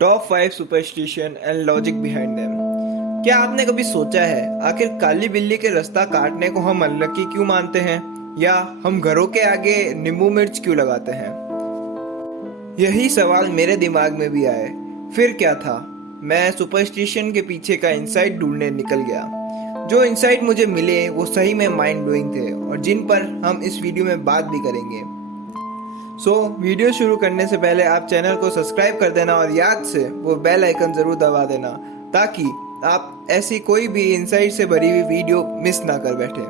Top 5 superstition and logic behind them. क्या आपने कभी सोचा है आखिर काली बिल्ली के रास्ता काटने को हम अनलकी क्यों मानते हैं, या हम घरों के आगे नींबू मिर्च क्यों लगाते हैं? यही सवाल मेरे दिमाग में भी आए। फिर क्या था, मैं सुपरस्टिशन के पीछे का इंसाइट ढूंढने निकल गया। जो इंसाइट मुझे मिले वो सही में माइंड ब्लोइंग थे और जिन पर हम इस वीडियो में बात भी करेंगे। वीडियो शुरू करने से पहले आप चैनल को सब्सक्राइब कर देना और याद से वो बेल आइकन जरूर दबा देना, ताकि आप ऐसी कोई भी इंसाइट से भरी हुई वीडियो मिस ना कर बैठे।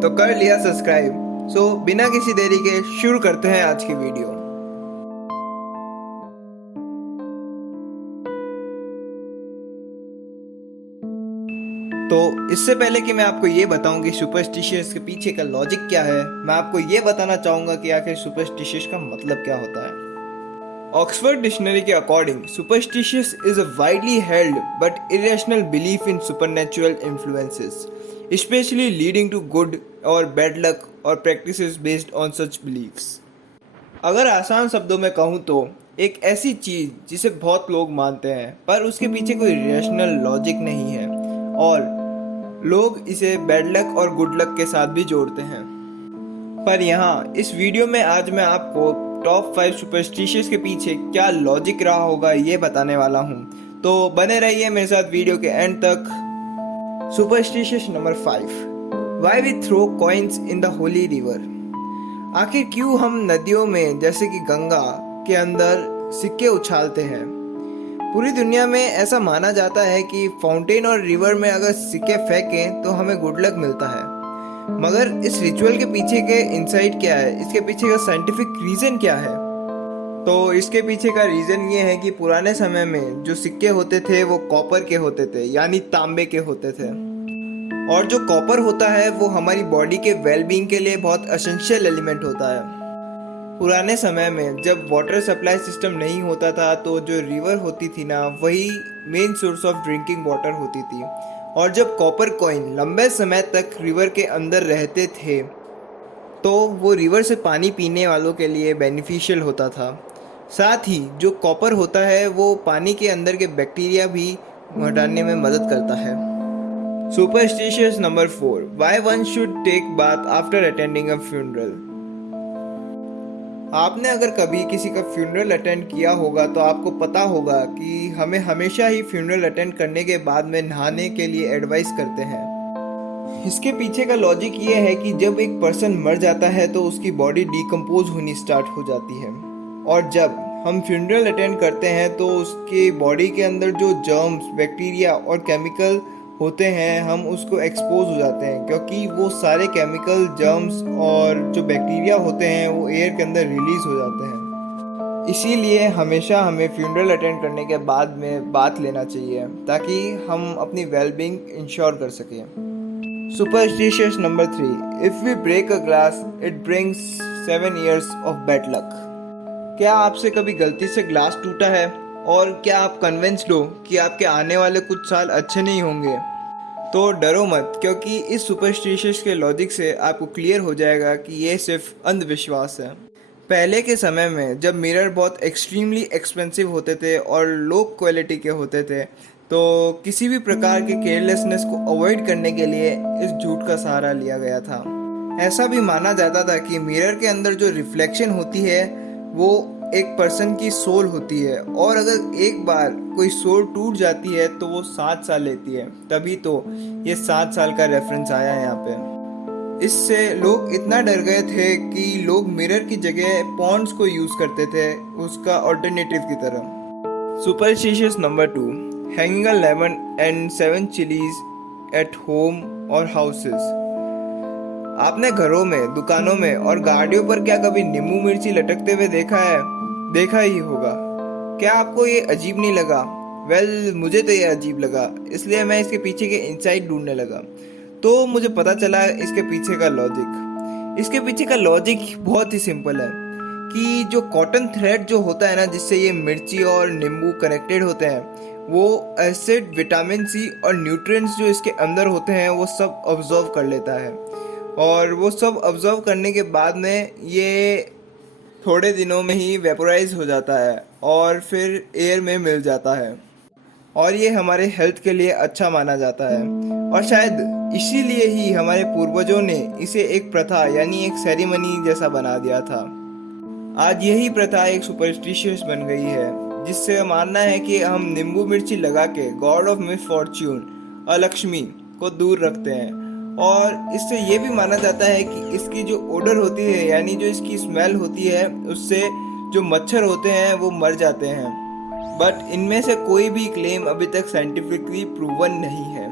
तो कर लिया सब्सक्राइब। बिना किसी देरी के शुरू करते हैं आज की वीडियो। तो इससे पहले कि मैं आपको ये बताऊं कि सुपरस्टिशियस के पीछे का लॉजिक क्या है, मैं आपको ये बताना चाहूंगा कि आखिर सुपरस्टिशियस का मतलब क्या होता है। ऑक्सफोर्ड डिक्शनरी के according superstitious is a widely held but irrational belief in supernatural influences, especially leading to good or bad luck or practices based on such beliefs. अगर आसान शब्दों में कहूँ तो एक ऐसी चीज जिसे बहुत लोग मानते हैं पर उसके पीछे कोई रैशनल लॉजिक नहीं है, और लोग इसे बैड लक और गुड लक के साथ भी जोड़ते हैं। पर यहाँ इस वीडियो में आज मैं आपको टॉप 5 सुपरस्टिशियस के पीछे क्या लॉजिक रहा होगा ये बताने वाला हूँ। तो बने रहिए मेरे साथ वीडियो के एंड तक। Superstitious number 5, why we throw coins in the holy river. आखिर क्यों हम नदियों में जैसे कि गंगा के अंदर सिक्के उछालते हैं? पूरी दुनिया में ऐसा माना जाता है कि फाउंटेन और रिवर में अगर सिक्के फेंकें तो हमें गुड लक मिलता है। मगर इस रिचुअल के पीछे के इनसाइट क्या है, इसके पीछे का साइंटिफिक रीजन क्या है? तो इसके पीछे का रीजन ये है कि पुराने समय में जो सिक्के होते थे वो कॉपर के होते थे, यानी तांबे के होते थे। और जो कॉपर होता है वो हमारी बॉडी के वेलबींग के लिए बहुत एसेंशियल एलिमेंट होता है। पुराने समय में जब वाटर सप्लाई सिस्टम नहीं होता था तो जो रिवर होती थी ना, वही main source of drinking water होती थी। और जब कॉपर कॉइन लंबे समय तक रिवर के अंदर रहते थे तो वो रिवर से पानी पीने वालों के लिए बेनिफिशियल होता था। साथ ही जो कॉपर होता है वो पानी के अंदर के बैक्टीरिया भी हटाने में मदद करता है। Superstitious number 4, why one should take bath after attending a funeral. आपने अगर कभी किसी का फ्यूनरल अटेंड किया होगा तो आपको पता होगा कि हमें हमेशा ही फ्यूनरल अटेंड करने के बाद में नहाने के लिए एडवाइस करते हैं। इसके पीछे का लॉजिक ये है कि जब एक पर्सन मर जाता है तो उसकी बॉडी डिकम्पोज होनी स्टार्ट हो जाती है, और जब हम फ्यूनरल अटेंड करते हैं तो उसके बॉडी के अंदर जो जर्म्स, बैक्टीरिया और केमिकल होते हैं हम उसको एक्सपोज हो जाते हैं, क्योंकि वो सारे केमिकल, जर्म्स और जो बैक्टीरिया होते हैं वो एयर के अंदर रिलीज हो जाते हैं। इसीलिए हमेशा हमें फ्यूनरल अटेंड करने के बाद में बात लेना चाहिए ताकि हम अपनी वेलबींग इंश्योर कर सकें। Superstitious number 3, if we break a glass it brings 7 years of bad luck. क्या आपसे कभी गलती से ग्लास टूटा है और क्या आप कन्विंस्ड हो कि आपके आने वाले कुछ साल अच्छे नहीं होंगे? तो डरो मत, क्योंकि इस सुपरस्टिशियस के लॉजिक से आपको क्लियर हो जाएगा कि ये सिर्फ अंधविश्वास है। पहले के समय में जब मिरर बहुत एक्सट्रीमली एक्सपेंसिव होते थे और लो क्वालिटी के होते थे, तो किसी भी प्रकार के केयरलेसनेस को अवॉइड करने के लिए इस झूठ का सहारा लिया गया था। ऐसा भी माना जाता था कि मिरर के अंदर जो रिफ्लेक्शन होती है वो एक पर्सन की सोल होती है, और अगर एक बार कोई सोल टूट जाती है तो वो 7 साल लेती है। तभी तो ये 7 साल का रेफरेंस आया है यहाँ पे। इससे लोग इतना डर गए थे कि लोग मिरर की जगह पॉन्ड्स को यूज करते थे उसका ऑल्टरनेटिव की तरह। Superstitious number 2, hanging a lemon and 7 chillies at home और हाउसेस। आपने घरों में, दुकानों में और गाड़ियों पर क्या कभी नींबू मिर्ची लटकते हुए देखा है? देखा ही होगा। क्या आपको ये अजीब नहीं लगा? मुझे तो ये अजीब लगा, इसलिए मैं इसके पीछे के इंसाइट ढूंढने लगा। तो मुझे पता चला इसके पीछे का लॉजिक। इसके पीछे का लॉजिक बहुत ही सिंपल है कि जो कॉटन थ्रेड जो होता है ना, जिससे ये मिर्ची और नींबू कनेक्टेड होते हैं, वो एसिड, विटामिन सी और न्यूट्रिएंट्स जो इसके अंदर होते हैं वो सब ऑब्जर्व कर लेता है। और वो सब ऑब्जर्व करने के बाद में ये थोड़े दिनों में ही वेपोराइज हो जाता है और फिर एयर में मिल जाता है, और ये हमारे हेल्थ के लिए अच्छा माना जाता है। और शायद इसीलिए ही हमारे पूर्वजों ने इसे एक प्रथा यानी एक सेरेमनी जैसा बना दिया था। आज यही प्रथा एक सुपरस्टिशियस बन गई है, जिससे मानना है कि हम नींबू मिर्ची लगा के God of miss Fortune Alakshmi को दूर रखते हैं, और इससे ये भी माना जाता है कि इसकी जो ओडर होती है यानी जो इसकी स्मेल होती है उससे जो मच्छर होते हैं वो मर जाते हैं। बट इनमें से कोई भी क्लेम अभी तक साइंटिफिकली प्रूवन नहीं है।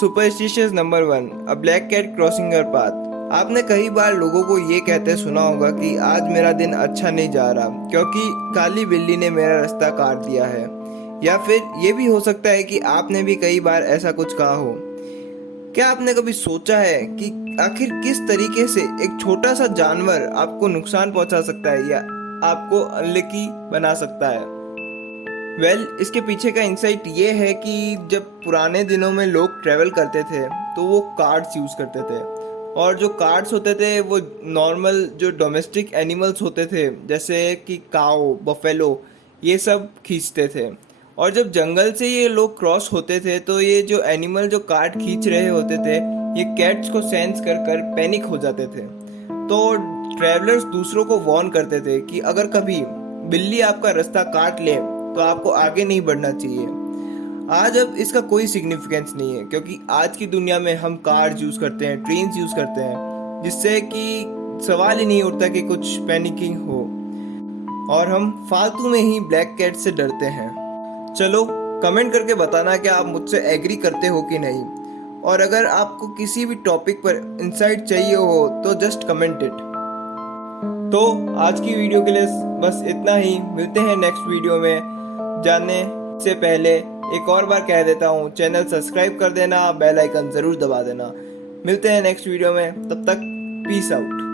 Superstitious number 1, a black cat crossing your path. आपने कई बार लोगों को ये कहते सुना होगा कि आज मेरा दिन अच्छा नहीं जा रहा क्योंकि काली बिल्ली ने मेरा रास्ता काट दिया है। या फिर ये भी हो सकता है कि आपने भी कई बार ऐसा कुछ कहा हो। क्या आपने कभी सोचा है कि आखिर किस तरीके से एक छोटा सा जानवर आपको नुकसान पहुंचा सकता है या आपको अनलकी बना सकता है? इसके पीछे का इंसाइट ये है कि जब पुराने दिनों में लोग ट्रेवल करते थे तो वो कार्ड्स यूज़ करते थे, और जो कार्ड्स होते थे वो नॉर्मल जो डोमेस्टिक एनिमल्स होते थे जैसे कि काऊ, बफेलो, ये सब खींचते थे। और जब जंगल से ये लोग क्रॉस होते थे तो ये जो एनिमल जो कार्ड खींच रहे होते थे ये कैट्स को सेंस कर कर पैनिक हो जाते थे। तो ट्रैवलर्स दूसरों को वार्न करते थे कि अगर कभी बिल्ली आपका रास्ता काट ले तो आपको आगे नहीं बढ़ना चाहिए। आज अब इसका कोई सिग्निफिकेंस नहीं है क्योंकि आज की दुनिया में हम कार्स यूज़ करते हैं, ट्रेन्स यूज़ करते हैं, जिससे कि सवाल ही नहीं उठता कि कुछ पैनिकिंग हो, और हम फालतू में ही ब्लैक कैट से डरते हैं। चलो कमेंट करके बताना कि आप मुझसे एग्री करते हो कि नहीं, और अगर आपको किसी भी टॉपिक पर इंसाइट चाहिए हो तो जस्ट कमेंट इट। तो आज की वीडियो के लिए बस इतना ही। मिलते हैं नेक्स्ट वीडियो में। जानने से पहले एक और बार कह देता हूँ, चैनल सब्सक्राइब कर देना, बेल आइकन ज़रूर दबा देना। मिलते हैं नेक्स्ट वीडियो में, तब तक पीस आउट।